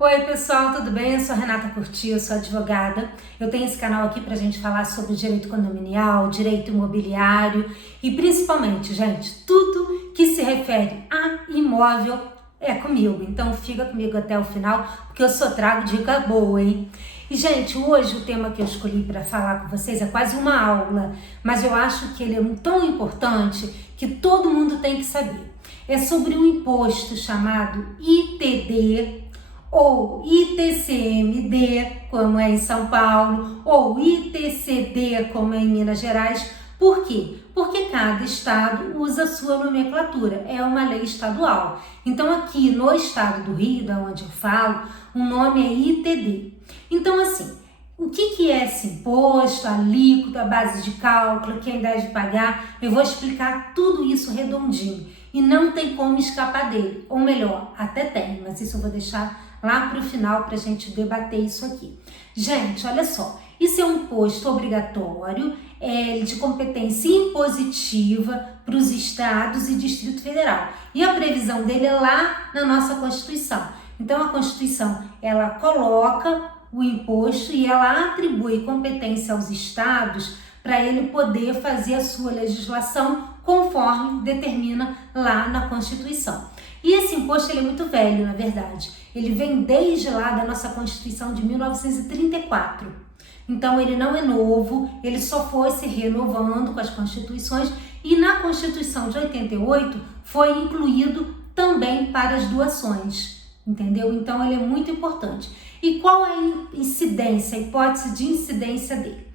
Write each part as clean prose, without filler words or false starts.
Oi pessoal, tudo bem? Eu sou a Renata Curti, eu sou advogada. Eu tenho esse canal aqui pra gente falar sobre direito condominial, direito imobiliário e principalmente, gente, tudo que se refere a imóvel é comigo. Então fica comigo até o final, porque eu só trago dica boa, hein? E gente, hoje o tema que eu escolhi para falar com vocês é quase uma aula, mas eu acho que ele é tão importante que todo mundo tem que saber. É sobre um imposto chamado ITD, ou ITCMD, como é em São Paulo, ou ITCD, como é em Minas Gerais. Por quê? Porque cada estado usa a sua nomenclatura, é uma lei estadual. Então aqui no estado do Rio, da onde eu falo, o nome é ITD. Então assim, o que é esse imposto, a alíquota, a base de cálculo, quem deve pagar? Eu vou explicar tudo isso redondinho e não tem como escapar dele, ou melhor, até tem, mas isso eu vou deixar lá para o final para a gente debater isso aqui. Gente, olha só, isso é um imposto obrigatório, de competência impositiva para os estados e Distrito Federal. E a previsão dele é lá na nossa Constituição. Então a Constituição, ela coloca o imposto e ela atribui competência aos estados para ele poder fazer a sua legislação conforme determina lá na Constituição. E esse imposto ele é muito velho, na verdade. Ele vem desde lá da nossa Constituição de 1934. Então ele não é novo, ele só foi se renovando com as constituições e na Constituição de 88 foi incluído também para as doações, entendeu? Então ele é muito importante. E qual é a incidência, a hipótese de incidência dele?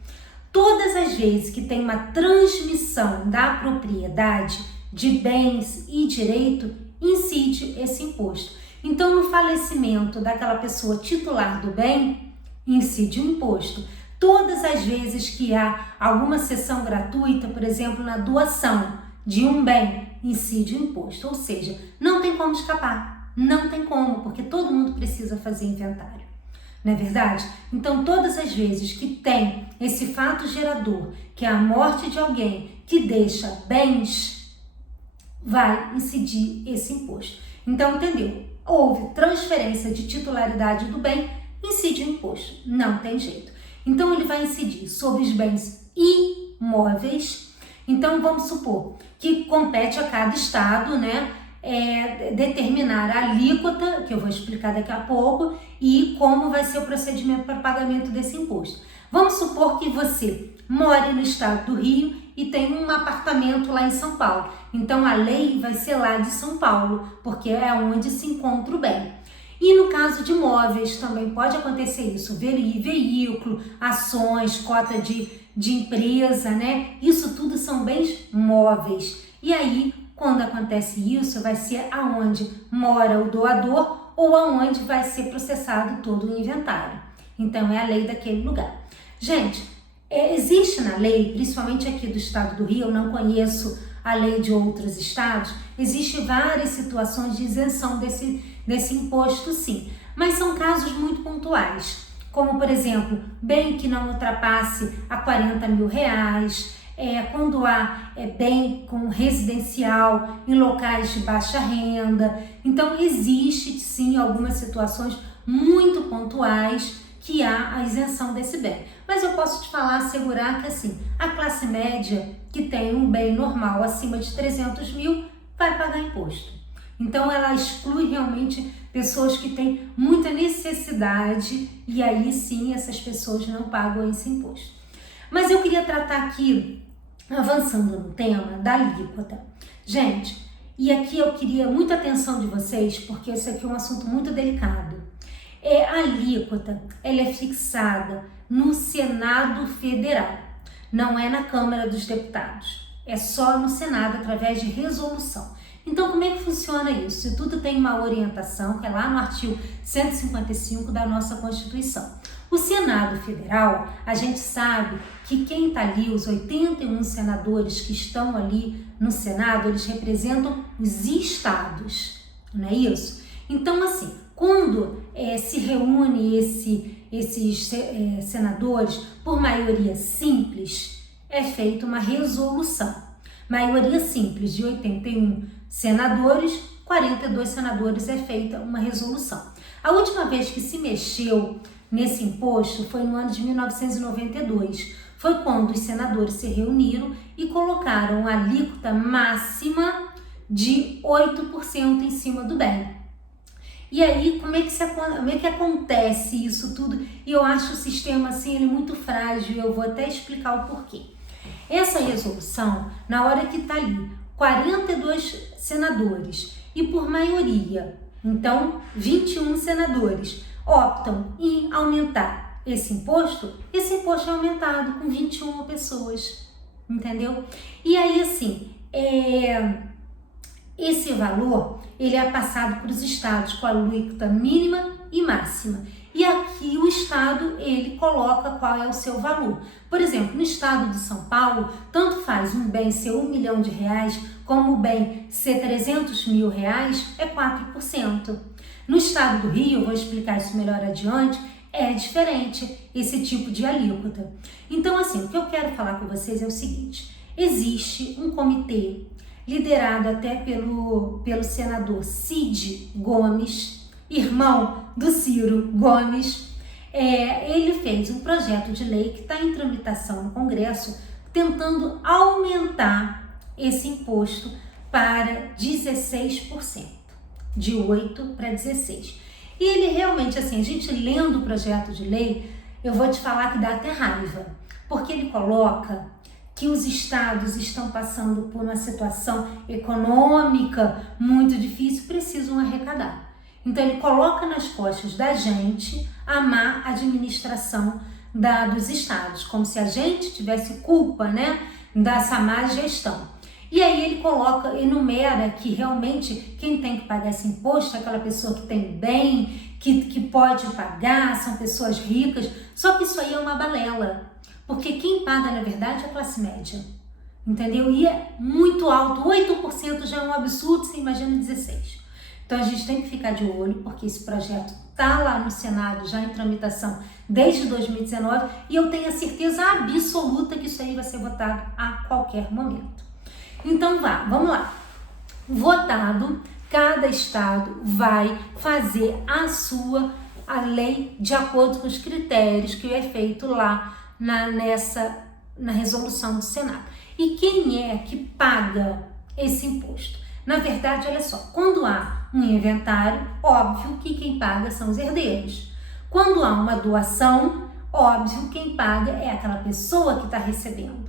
Todas as vezes que tem uma transmissão da propriedade de bens e direito, incide esse imposto. Então, no falecimento daquela pessoa titular do bem, incide o imposto. Todas as vezes que há alguma cessão gratuita, por exemplo, na doação de um bem, incide o imposto. Ou seja, não tem como escapar, não tem como, porque todo mundo precisa fazer inventário. Não é verdade? Então, todas as vezes que tem esse fato gerador, que é a morte de alguém que deixa bens, vai incidir esse imposto. Então, entendeu? Houve transferência de titularidade do bem, incide o imposto. Não tem jeito. Então, ele vai incidir sobre os bens imóveis. Então, vamos supor que compete a cada estado, né? Determinar a alíquota, que eu vou explicar daqui a pouco, e como vai ser o procedimento para pagamento desse imposto. Vamos supor que você mora no estado do Rio e tem um apartamento lá em São Paulo. Então a lei vai ser lá de São Paulo, porque é onde se encontra o bem. E no caso de imóveis também pode acontecer isso, veículo, ações, cota de empresa, né? Isso tudo são bens móveis. E aí, quando acontece isso, vai ser aonde mora o doador ou aonde vai ser processado todo o inventário. Então, é a lei daquele lugar. Gente, existe na lei, principalmente aqui do estado do Rio, eu não conheço a lei de outros estados, existem várias situações de isenção desse imposto, sim. Mas são casos muito pontuais, como, por exemplo, bem que não ultrapasse a R$40 mil, quando há bem com residencial em locais de baixa renda. Então, existe sim algumas situações muito pontuais que há a isenção desse bem. Mas eu posso te falar, assegurar que assim, a classe média que tem um bem normal acima de 300 mil vai pagar imposto. Então, ela exclui realmente pessoas que têm muita necessidade e aí sim essas pessoas não pagam esse imposto. Mas eu queria tratar aqui, avançando no tema da alíquota. Gente, e aqui eu queria muita atenção de vocês, porque esse aqui é um assunto muito delicado. A alíquota, ela é fixada no Senado Federal, não é na Câmara dos Deputados. É só no Senado, através de resolução. Então, como é que funciona isso? Isso tudo tem uma orientação, que é lá no artigo 155 da nossa Constituição. O Senado Federal, a gente sabe que quem está ali, os 81 senadores que estão ali no Senado, eles representam os estados, não é isso? Então, assim, quando se reúne esses senadores por maioria simples, é feita uma resolução. Maioria simples de 81 senadores, 42 senadores é feita uma resolução. A última vez que se mexeu nesse imposto foi no ano de 1992. Foi quando os senadores se reuniram e colocaram a alíquota máxima de 8% em cima do bem. E aí, como é que acontece isso tudo? E eu acho o sistema assim, ele muito frágil, eu vou até explicar o porquê. Essa resolução, na hora que está ali, 42 senadores e por maioria, então 21 senadores optam em aumentar esse imposto é aumentado com 21 pessoas, entendeu? E aí, assim, esse valor, ele é passado para os estados com a alíquota mínima e máxima. E aqui o estado, ele coloca qual é o seu valor. Por exemplo, no estado de São Paulo, tanto faz um bem ser R$1 milhão, como o bem ser R$300 mil, é 4%. No estado do Rio, eu vou explicar isso melhor adiante, é diferente esse tipo de alíquota. Então, assim, o que eu quero falar com vocês é o seguinte: existe um comitê liderado até pelo senador Cid Gomes, irmão do Ciro Gomes. Ele fez um projeto de lei que está em tramitação no Congresso, tentando aumentar esse imposto para 16%, de 8% para 16%. E ele realmente, assim, a gente lendo o projeto de lei, eu vou te falar que dá até raiva, porque ele coloca que os estados estão passando por uma situação econômica muito difícil, precisam arrecadar. Então ele coloca nas costas da gente a má administração dos estados, como se a gente tivesse culpa, né, dessa má gestão. E aí ele enumera que realmente quem tem que pagar esse imposto é aquela pessoa que tem bem, que pode pagar, são pessoas ricas. Só que isso aí é uma balela, porque quem paga na verdade é a classe média, entendeu? E é muito alto, 8% já é um absurdo, você imagina 16%. Então a gente tem que ficar de olho, porque esse projeto está lá no Senado, já em tramitação desde 2019, e eu tenho a certeza absoluta que isso aí vai ser votado a qualquer momento. Então vamos lá. Votado, cada estado vai fazer a lei de acordo com os critérios que é feito lá na resolução do Senado. E quem é que paga esse imposto? Na verdade, olha só, quando há um inventário, óbvio que quem paga são os herdeiros. Quando há uma doação, óbvio, quem paga é aquela pessoa que está recebendo.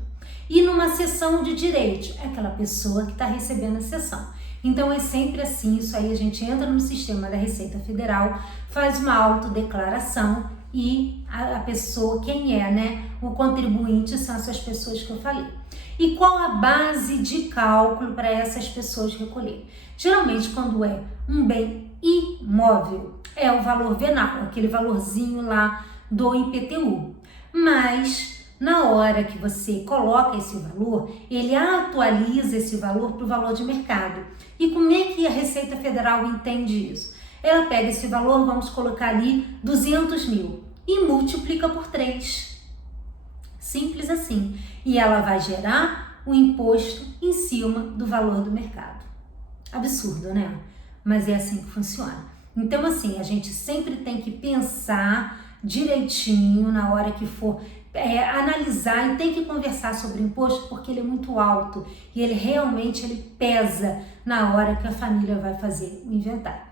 E numa cessão de direitos, é aquela pessoa que está recebendo a cessão. Então é sempre assim, isso aí a gente entra no sistema da Receita Federal, faz uma autodeclaração e a pessoa, quem é, né, o contribuinte são essas pessoas que eu falei. E qual a base de cálculo para essas pessoas recolherem? Geralmente, quando é um bem imóvel, é o valor venal, aquele valorzinho lá do IPTU. Mas na hora que você coloca esse valor, ele atualiza esse valor para o valor de mercado. E como é que a Receita Federal entende isso? Ela pega esse valor, vamos colocar ali 200 mil e multiplica por 3. Simples assim. E ela vai gerar o imposto em cima do valor do mercado. Absurdo, né? Mas é assim que funciona. Então, assim, a gente sempre tem que pensar direitinho na hora que for analisar, e tem que conversar sobre o imposto, porque ele é muito alto e ele realmente pesa na hora que a família vai fazer o inventário.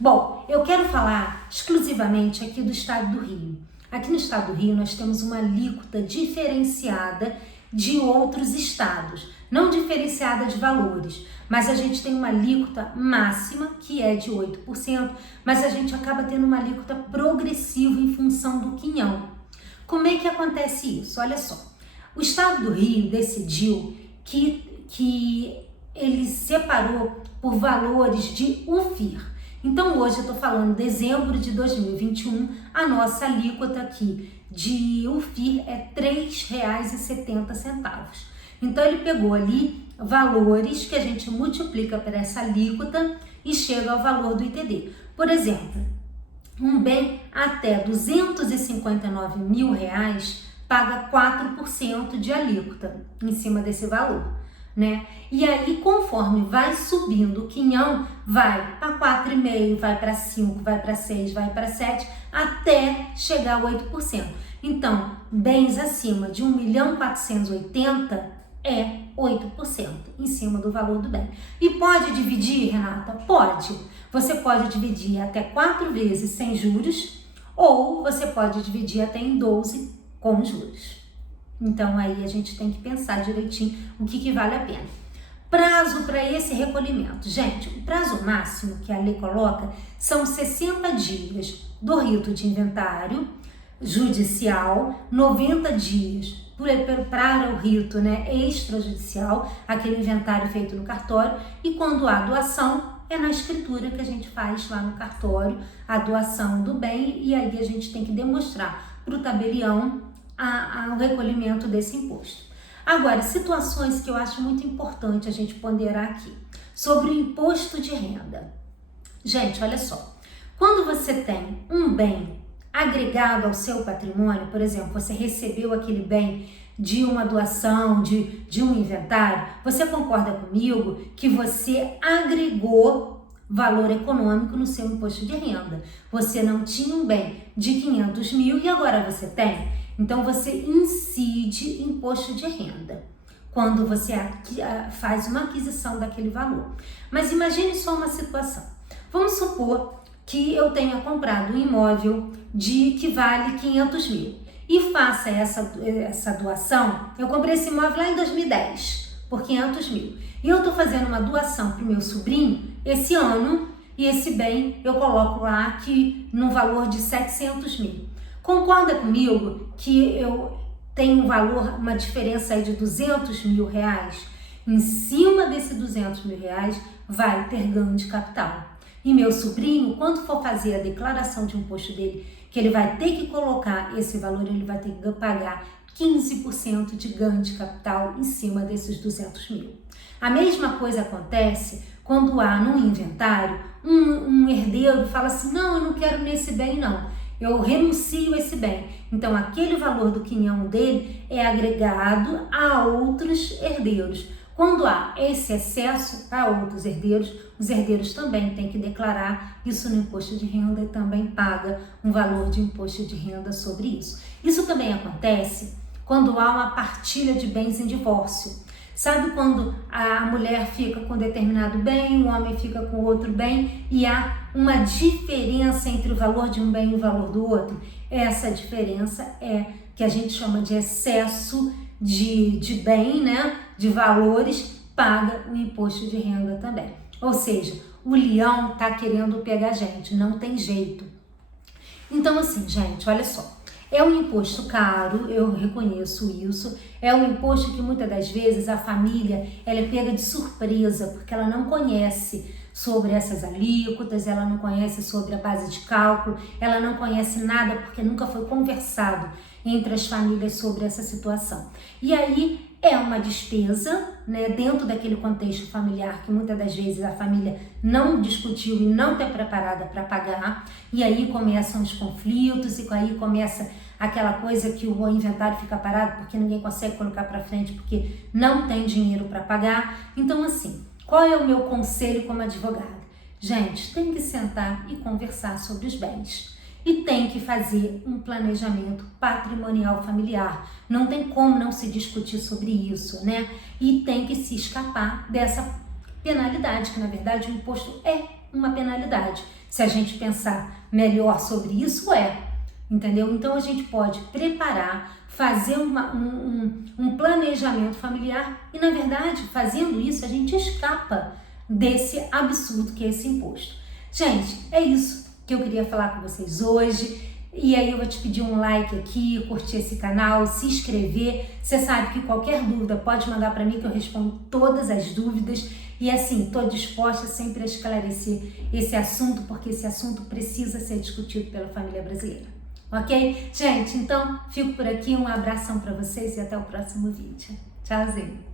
Bom, eu quero falar exclusivamente aqui do estado do Rio. Aqui no estado do Rio nós temos uma alíquota diferenciada de outros estados, não diferenciada de valores, mas a gente tem uma alíquota máxima que é de 8%, mas a gente acaba tendo uma alíquota progressiva em função do quinhão. Como é que acontece isso? Olha só, o estado do Rio decidiu que ele separou por valores de UFIR. Então hoje eu estou falando de dezembro de 2021, a nossa alíquota aqui de UFIR é R$ 3,70. Então ele pegou ali valores que a gente multiplica por essa alíquota e chega ao valor do ITD. Por exemplo, um bem até R$ 259 mil paga 4% de alíquota em cima desse valor. né? E aí, conforme vai subindo o quinhão, vai para 4,5%, vai para 5%, vai para 6%, vai para 7%, até chegar a 8%. Então, bens acima de 1.480.000 é 8% em cima do valor do bem. E pode dividir, Renata? Pode. Você pode dividir até 4 vezes sem juros, ou você pode dividir até em 12 com juros. Então, aí a gente tem que pensar direitinho o que vale a pena. Prazo para esse recolhimento. Gente, o prazo máximo que a lei coloca são 60 dias do rito de inventário judicial, 90 dias para o rito, né, extrajudicial, aquele inventário feito no cartório, e quando há doação, é na escritura que a gente faz lá no cartório a doação do bem, e aí a gente tem que demonstrar para o tabelião o recolhimento desse imposto. Agora, situações que eu acho muito importante a gente ponderar aqui, sobre o imposto de renda. Gente, olha só, quando você tem um bem agregado ao seu patrimônio, por exemplo, você recebeu aquele bem de uma doação, de um inventário, você concorda comigo que você agregou valor econômico no seu imposto de renda. Você não tinha um bem de 500.000 e agora você tem. Então, você incide imposto de renda quando você faz uma aquisição daquele valor. Mas imagine só uma situação. Vamos supor que eu tenha comprado um imóvel que vale 500.000 e faça essa doação. Eu comprei esse imóvel lá em 2010 por 500.000 e eu estou fazendo uma doação para o meu sobrinho esse ano e esse bem eu coloco lá no valor de 700.000. Concorda comigo que eu tenho um valor, uma diferença aí de 200.000 reais? Em cima desse 200.000 reais vai ter ganho de capital. E meu sobrinho, quando for fazer a declaração de imposto dele, que ele vai ter que colocar esse valor, ele vai ter que pagar 15% de ganho de capital em cima desses 200.000. A mesma coisa acontece quando há num inventário um herdeiro fala assim, não, eu não quero nesse bem não, eu renuncio a esse bem. Então aquele valor do quinhão dele é agregado a outros herdeiros. Quando há esse excesso a outros herdeiros, os herdeiros também têm que declarar isso no imposto de renda e também paga um valor de imposto de renda sobre isso. Isso também acontece quando há uma partilha de bens em divórcio. Sabe quando a mulher fica com determinado bem, o homem fica com outro bem e há uma diferença entre o valor de um bem e o valor do outro? Essa diferença é que a gente chama de excesso de bem, né, de valores, paga o imposto de renda também. Ou seja, o leão tá querendo pegar a gente, não tem jeito. Então assim, gente, olha só, é um imposto caro, eu reconheço isso, é um imposto que muitas das vezes a família ela é pega de surpresa, porque ela não conhece sobre essas alíquotas, ela não conhece sobre a base de cálculo, ela não conhece nada porque nunca foi conversado entre as famílias sobre essa situação. E aí é uma despesa, né, dentro daquele contexto familiar que muitas das vezes a família não discutiu e não está preparada para pagar, e aí começam os conflitos e aí começa aquela coisa que o inventário fica parado porque ninguém consegue colocar para frente porque não tem dinheiro para pagar. Então assim, qual é o meu conselho como advogada? Gente, tem que sentar e conversar sobre os bens. E tem que fazer um planejamento patrimonial familiar. Não tem como não se discutir sobre isso, né? E tem que se escapar dessa penalidade, que na verdade o imposto é uma penalidade. Se a gente pensar melhor sobre isso, entendeu? Então a gente pode preparar, fazer um planejamento familiar e na verdade, fazendo isso, a gente escapa desse absurdo que é esse imposto. Gente, é isso que eu queria falar com vocês hoje. E aí eu vou te pedir um like aqui, curtir esse canal, se inscrever. Você sabe que qualquer dúvida pode mandar para mim que eu respondo todas as dúvidas. E assim, estou disposta sempre a esclarecer esse assunto, porque esse assunto precisa ser discutido pela família brasileira. Ok? Gente, então fico por aqui. Um abração para vocês e até o próximo vídeo. Tchauzinho!